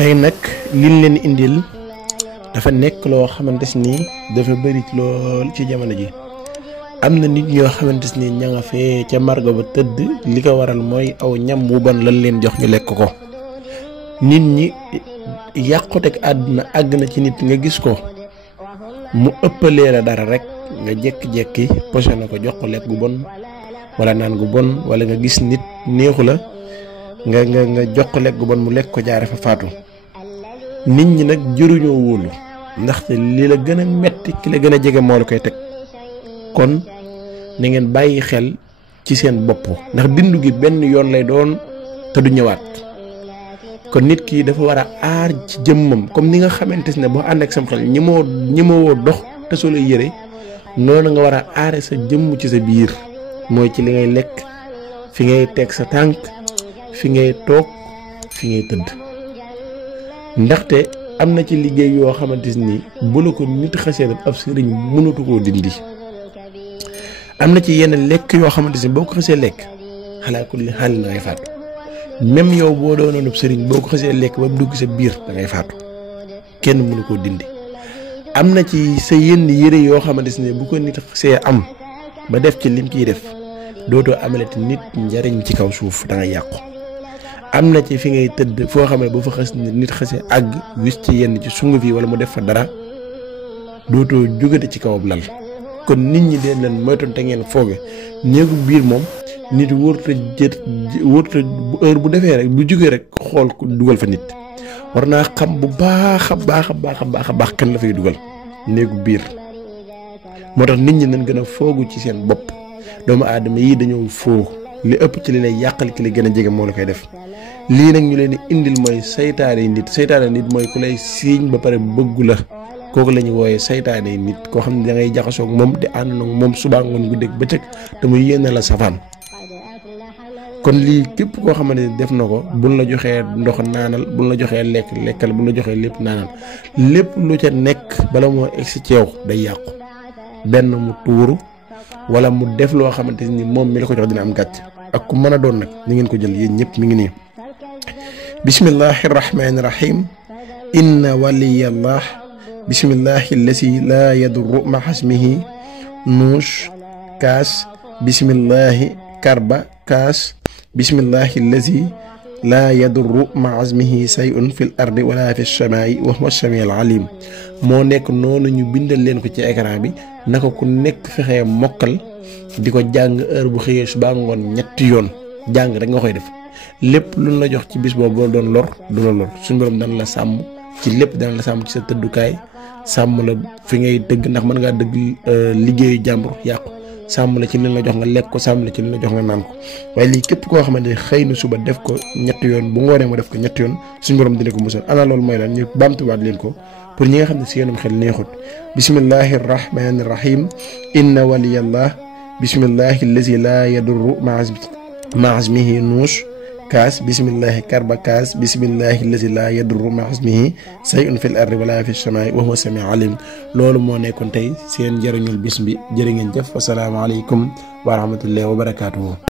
tey nag liñ leen indil dafa nekk loo xamante ni dafa bëri lool ci jamono ji. am na nit ñoo xamante ni ña nga fee ca margo ba tëdd li ko waral mooy aw ñam wu bon lañ leen jox ñu lekk ko. nit ñi yàquteg àdduna àgg na ci nit nga gis ko mu ëppalee la dara rek nga jékki-jékki posé na ko jox ko lekk gu bon wala naan gu bon wala nga gis nit neexu la nga jox ko lekk gu bon mu lekk ko jaare fa faatu. nit ñi nag jëruñoo wóolu ndaxte li la gën a metti ki la gën a jege moo la koy teg. kon na ngeen bàyyi xel ci seen bopp ndax dindu gi benn yoon lay doon te du ñëwaat. kon nit ki dafa war a aar ci jëmmam comme ni nga xamante ne boo ànd ak sam xel ñi moo dox te soo lay yëre noonu nga war a aare sa jëmm ci sa biir mooy ci li ngay lekk fi ngay teg sa tànk fi ngay toog fi ngay tëdd. ndaxte am na ci liggéey yoo xamante ni bu la ko nit xasee def ab sëriñ mënatu koo dindi. am na ci yenn lekk yoo xamante ni boo ko xasee lekk xalaa kulli xaal na ngay faatu. même yow boo doonoon ab sëriñ boo ko xasee lekk ba mu dugg sa biir da ngay faatu kenn mënu koo dindi. am na ci sa yenn yére yoo xamante ne bu ko nit xasee am ba def ci lim ciy def dootoo amalati nit njariñ ci kaw suuf da nga yàqu. am na ci fi ngay tëdd foo xam ne bu fa xas nit xasee àgg wis ci yenn ci sunguf yi wala mu def fa dara dootoo jógate ci kawam lal. kon nit ñi deen leen moytoon te ngeen fooge néegu biir moom nit wërta heure bu defee rek bu jógee rek xool ko dugal fa nit war naa xam bu baax a baax kan la fay dugal néegu biir. moo tax nit ñi nañ gën a foogu ci seen bopp. doomu aadama yi dañoo foog li ëpp ci li lay yàqal ki li gën a jege moo la koy def. lii nag ñu leen di indil mooy saytaane nit mooy ku lay siiñ ba pare bëggu la kooku la ñuy wooyee saytaane nit koo xam ne da ngay jaxasoo ak moom di ànd ak moom suba ngoon guddeeg bëccëg te muy yéene la safaan. kon lii képp koo xamante ne def na ko buñ la joxee ndox naanal buñ la joxee lekk lekkal buñ la joxee lépp naanal lépp lu ca nekk bala moo egsi ci yow day yàqu. benn mu tuuru wala mu def loo xamante ni moom mi la ko jox dina am gàcc ak ku mën a doon nag ni ngeen ko jël yéen ñëpp mi ngi nii. bismillahi rahmaani rahim. inna waliyallah bismillahi allasi laa yadurru ma xasmihi nuush kaas bismillahi karba kaas bismillahi allasi laa yadurru ma azmihi sayun fil ardi wala fi samaa'i wa huwa samiul alim. moo nekk noonu ñu bindal leen ko ci écran bi naka ku nekk fexee mokkal di ko jàng heure bu xëyee suba ngoon ñetti yoon jàng rek nga koy def. lépp luñ la jox ci bis boobu doon lor du la lor suñu borom dana la sàmm ci lépp dana la sàmm ci sa tëddukaay sàmm la fi ngay dëgg ndax mën ngaa dëgg liggéeyu jàmbur yàqu. sàmm la ci li la jox nga lekk ko sàmm la ci li la jox nga naan ko waaye lii képp koo xamante ne xëy na suba def ko ñetti yoon bu ngoonee mu def ko ñetti yoon suñu borom dina ko musal. ana loolu mooy lan ñu baamtuwaat leen ko pour ñi nga xam ne si yéenam xel neexut. bismillahi rahmani rahim. inna waliyallah bismillahi allazi laa yadurru ma azmihi nuush kaas bismillahi karba kaas bismillahi allazi laa yadurru ma azmihi sayun fil ardi wala fi samaa'i wa huwa samiul alim. loolu moo nekkoon tey seen njëriñul bis bi jërë ngeen jëf wasalaamaaleykum wa rahmatullahi wa barakaatuhu.